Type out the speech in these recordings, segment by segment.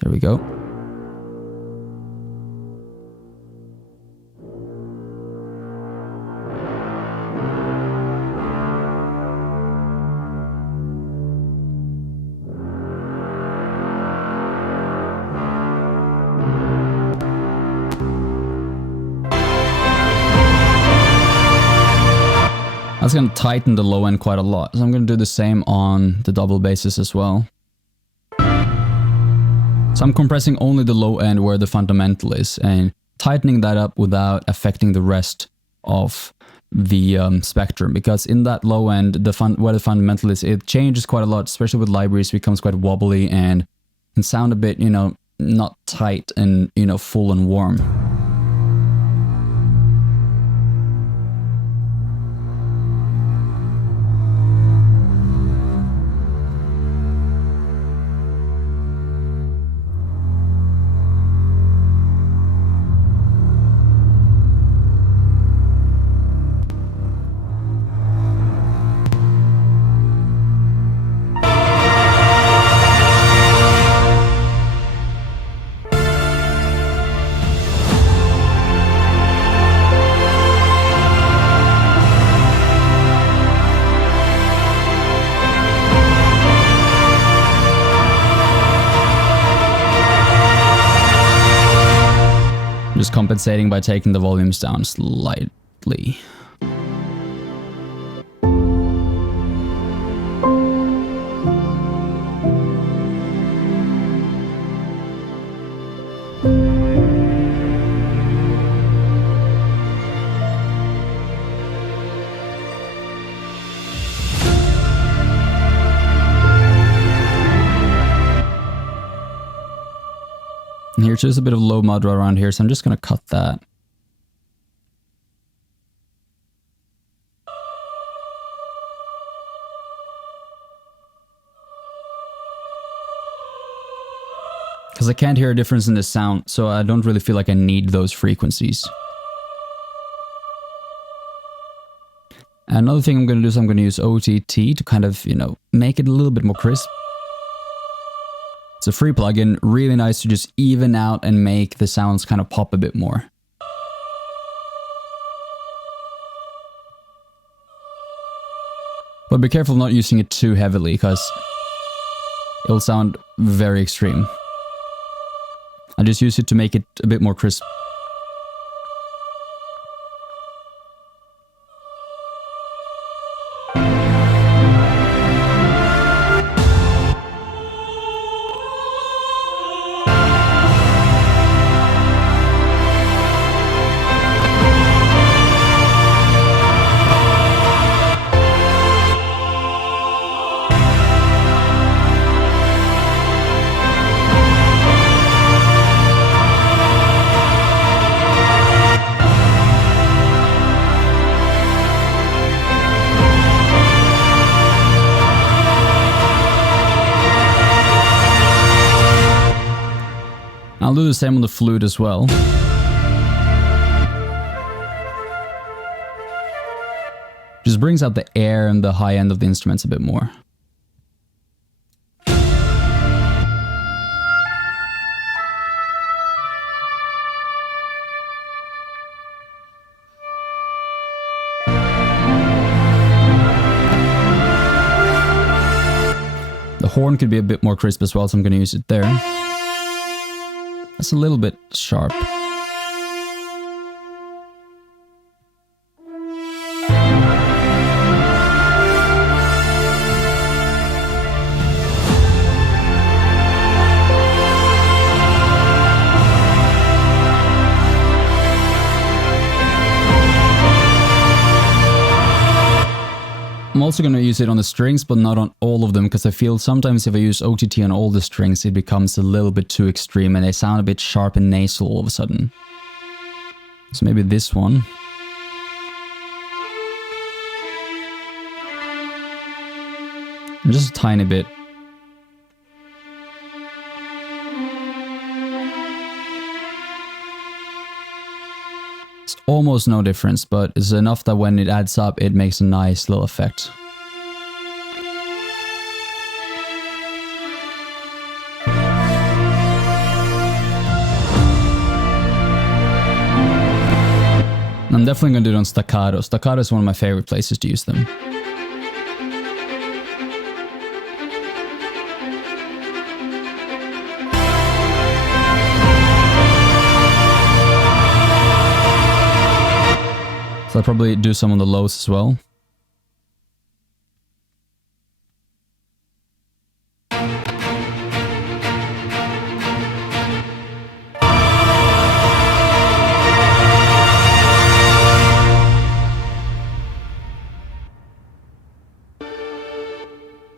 There we go. That's going to tighten the low end quite a lot. So I'm going to do the same on the double basses as well. So I'm compressing only the low end where the fundamental is and tightening that up without affecting the rest of the spectrum. Because in that low end, where the fundamental is, it changes quite a lot, especially with libraries, it becomes quite wobbly and can sound a bit, you know, not tight and, you know, full and warm. Just compensating by taking the volumes down slightly. And here's just a bit of low mud around here, so I'm just going to cut that. Because I can't hear a difference in the sound, so I don't really feel like I need those frequencies. Another thing I'm going to do is I'm going to use OTT to kind of, you know, make it a little bit more crisp. It's a free plugin, really nice to just even out and make the sounds kind of pop a bit more. But be careful not using it too heavily, because it'll sound very extreme. I just use it to make it a bit more crisp. I'll do the same on the flute as well. Just brings out the air and the high end of the instruments a bit more. The horn could be a bit more crisp as well, so I'm going to use it there. That's a little bit sharp. I'm also going to use it on the strings, but not on all of them, because I feel sometimes if I use OTT on all the strings, it becomes a little bit too extreme and they sound a bit sharp and nasal all of a sudden. So maybe this one. Just a tiny bit. It's almost no difference, but it's enough that when it adds up, it makes a nice little effect. I'm definitely going to do it on staccato. Staccato is one of my favorite places to use them. So I'll probably do some on the lows as well.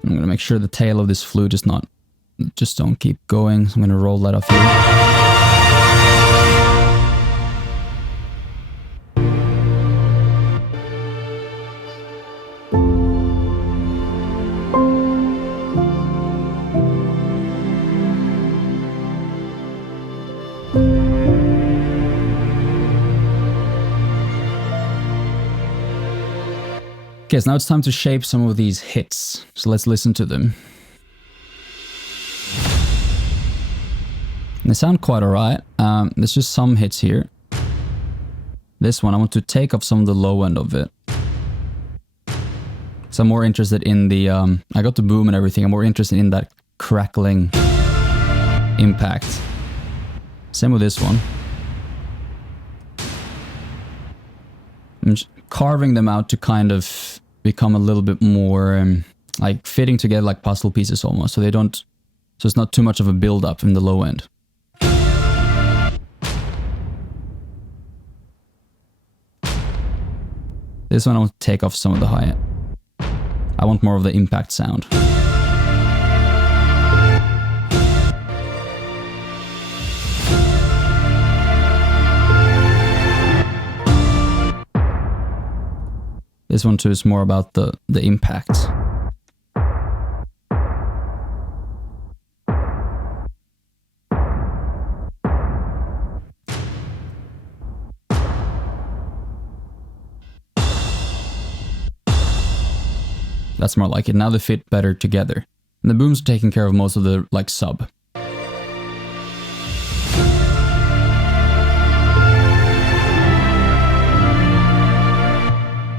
I'm going to make sure the tail of this flute is not, just don't keep going. So I'm going to roll that off here. Okay, so now it's time to shape some of these hits. So let's listen to them. They sound quite alright. There's just some hits here. This one, I want to take off some of the low end of it. So I'm more interested in the, I got the boom and everything, I'm more interested in that crackling impact. Same with this one. I'm just carving them out to kind of become a little bit more like fitting together like puzzle pieces almost, so they don't, so it's not too much of a build up in the low end. This one I want to take off some of the high end. I want more of the impact sound. This one too is more about the impact. That's more like it. Now they fit better together. And the booms are taking care of most of the like sub.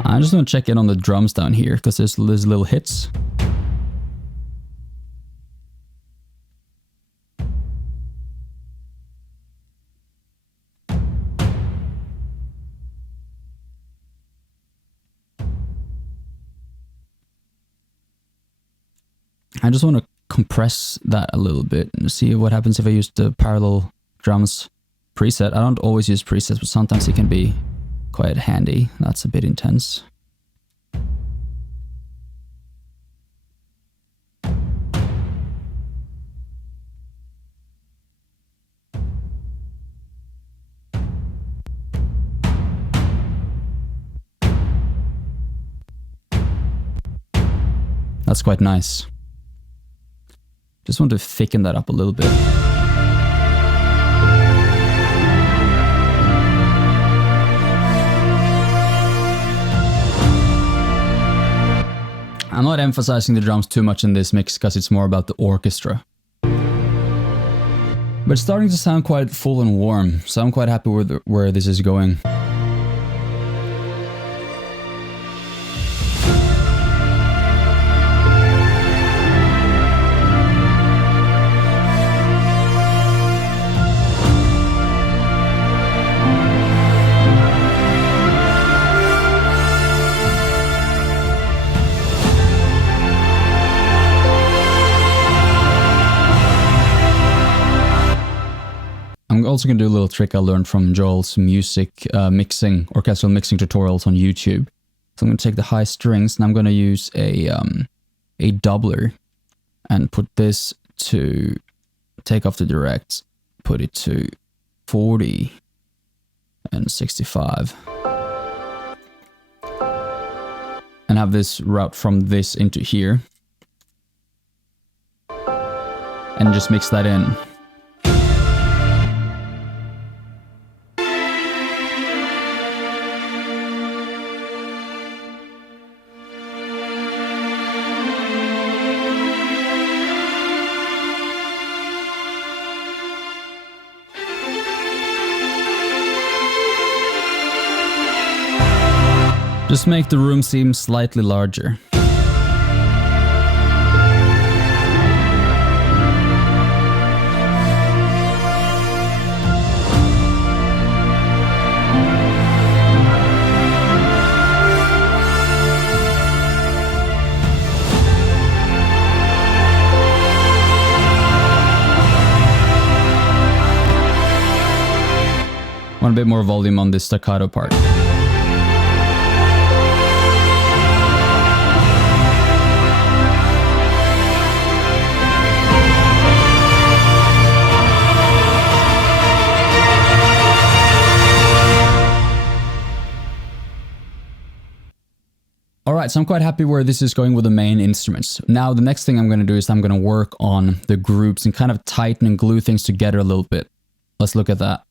I just want to check in on the drums down here because there's little hits. I just want to compress that a little bit and see what happens if I use the parallel drums preset. I don't always use presets, but sometimes it can be quite handy. That's a bit intense. That's quite nice. Just want to thicken that up a little bit. I'm not emphasizing the drums too much in this mix because it's more about the orchestra. But it's starting to sound quite full and warm, so I'm quite happy with where this is going. I'm also going to do a little trick I learned from Joel's music mixing, orchestral mixing tutorials on YouTube. So I'm going to take the high strings and I'm going to use a doubler and put this to take off the direct, put it to 40 and 65. And have this route from this into here. And just mix that in. Just make the room seem slightly larger. Want a bit more volume on this staccato part. Alright, so I'm quite happy where this is going with the main instruments. Now the next thing I'm going to do is I'm going to work on the groups and kind of tighten and glue things together a little bit. Let's look at that.